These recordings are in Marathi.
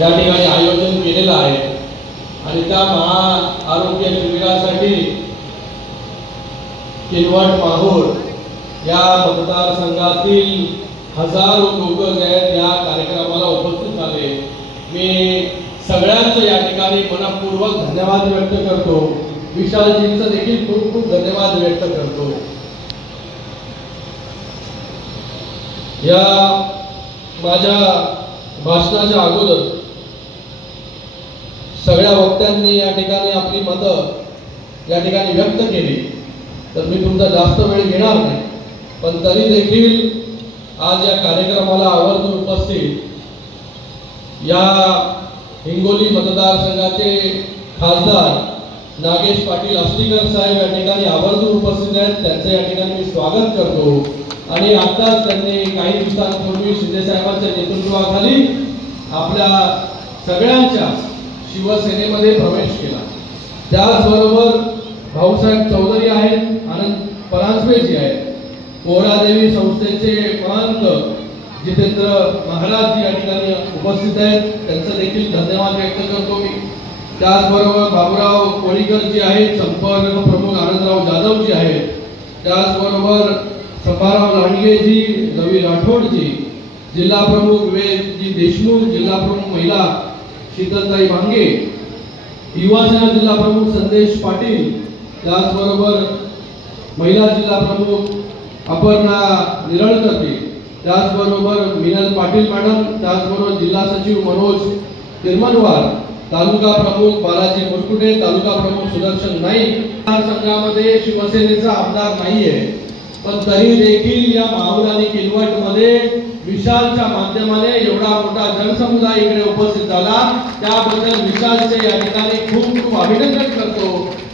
या ठिकाणी आयोजन केलेलं आहे आणि त्या महाआरोग्य शिबिरासाठी किनवट माहूर या मतदारसंघातील हजारो लोक जे आहेत या कार्यक्रमाला उपस्थित झाले। मी सगळ्यांचं या ठिकाणी मनपूर्वक धन्यवाद व्यक्त करतो। विशालजींचं देखील खूप खूप धन्यवाद व्यक्त करतो। या माझ्या भाषणाच्या अगोदर सगळ्या वक्त्यांनी या ठिकाणी आपली मतं या ठिकाणी व्यक्त केली, तर मी तुमचा जास्त वेळ घेणार नाही, पण तरी देखील आज या कार्यक्रमाला आवर्जून उपस्थित या हिंगोली मतदारसंघाचे खासदार नागेश पाटील आष्टीकर साहेब या ठिकाणी आवर्जून उपस्थित आहेत। त्यांचे या ठिकाणी मी स्वागत करतो। आणि आताच त्यांनी काही दिवसांपूर्वी शिंदे साहेबांच्या नेतृत्वाखाली आपल्या सगळ्यांच्या शिवसेनेमध्ये प्रवेश केला। त्याचबरोबर भाऊसाहेब चौधरी आहेत, आनंद परांजपेजी आहेत, पोहरादेवी संस्थेचे महंत जितेंद्र महाराज जी या ठिकाणी उपस्थित आहेत, त्यांचं देखील धन्यवाद व्यक्त करतो मी। त्याचबरोबर बाबूराव कोळीकर जी आहेत, संपर्क प्रमुख आनंदराव जाधव जी आहेत, त्याचबरोबर संभाराव लांडगेजी, रवी राठोडजी, जिल्हा प्रमुख विवेकजी देशमुख, जिल्हा प्रमुख महिला शीतलताई मांगे, युवासेना जिल्हा प्रमुख संदेश पाटील, त्याचबरोबर महिला जिल्हा प्रमुख अपर्णा निरळकर्ते, त्याचबरोबर मिनल पाटील मॅडम, त्याचबरोबर जिल्हा सचिव मनोज तिरमनवार, तालुका प्रमुख बालाजी मुरकुटे, तालुका प्रमुख सुदर्शन नाईक। संघामध्ये शिवसेनेचा आमदार नाहीये, पण तरी देखील या माहूर आणि किनवट मध्ये विशालच्या माध्यमाने एवढा मोठा जनसमुदाय इकडे उपस्थित झाला, त्याबद्दल विशालचे या ठिकाणी खूप खूप अभिनंदन करतो।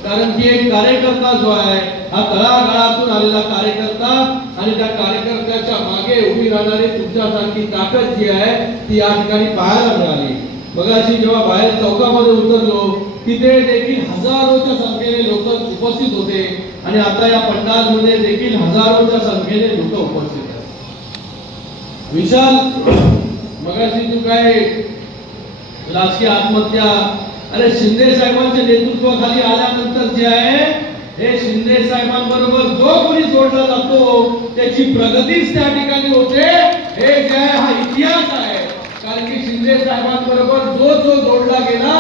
कारण की एक कार्यकर्ता जो आहे हा तळागाळातून आलेला कार्यकर्ता आणि त्या कार्यकर्त्याच्या मागे उभी राहणारी तुमच्यासारखी ताकद जी आहे ती या ठिकाणी पाहायला मिळाली। मगाशी जेव्हा बाहेर चौकामध्ये उतरलो तिथे देखील हजारोच्या संख्येने लोक उपस्थित होते आणि आता या पंडालमध्ये देखील हजारोच्या संख्येने लोक उपस्थित आहेत। विशाल, मगाशी तू काय राजकीय आत्महत्या, अरे शिंदे साहेबांच्या नेतृत्वाखाली आल्यानंतर जे आहे हे शिंदे साहेबांबरोबर जो कोणी जोडला जातो त्याची प्रगतीच त्या ठिकाणी होते। हे जे आहे हा इतिहास आहे, कारण की शिंदे साहेबांबरोबर जो जो जोडला गेला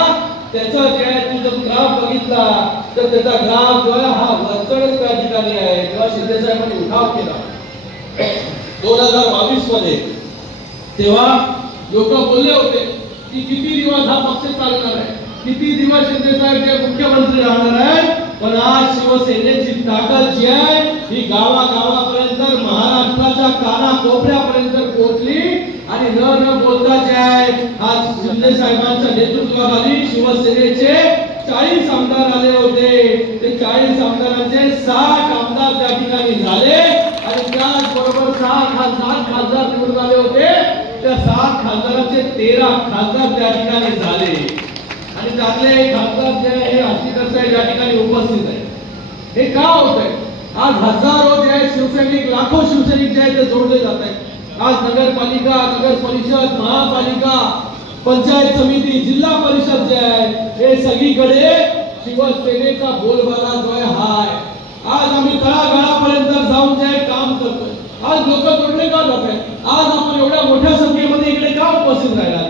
त्याचा जे आहे तुझा ग्राफ बघितला तर त्याचा ग्राफ जो आहे हा वरचढच त्या ठिकाणी आहे। जेव्हा शिंदे साहेबांनी उठाव केला 2022 मध्ये, तेव्हा लोक बोलले होते की किती दिवस हा पक्ष चालणार आहे, किती दिवस शिंदे साहेब जे मुख्यमंत्री राहणार आहेत, पण आज शिवसेनेची ताकद जी आहे ही गावागावापर्यंत महाराष्ट्राच्या कानाकोपऱ्यापर्यंत पोहोचली आणि न बोलता जे आहे आज शिंदे साहेबांच्या नेतृत्वाखाली शिवसेनेचे 40 आमदार आले होते, ते 40 आमदारांचे 60 आमदार त्या ठिकाणी झाले आणि त्याचबरोबर 7 खासदार निवडून आले होते, त्या 7 खासदारांचे 13 खासदार त्या ठिकाणी झाले आणि त्यातले एक खासदार जे आहे आष्टीकर साहेब या ठिकाणी उपस्थित आहे। हे का होत आहे? आज हजारो जे आहे शिवसैनिक, लाखो शिवसैनिक जे आहे ते जोडले जात आहेत। आज नगरपालिका, नगर परिषद, महापालिका, पंचायत समिती, जिल्हा परिषद जे आहे हे सगळीकडे शिवसेनेचा बोलबाला जो आहे हा आहे। आज आम्ही तळागाळापर्यंत जाऊन जे काम करतोय। आज लोक जोडले का जात आहेत? आज आपण एवढ्या मोठ्या संख्येमध्ये इकडे का उपस्थित राहिला?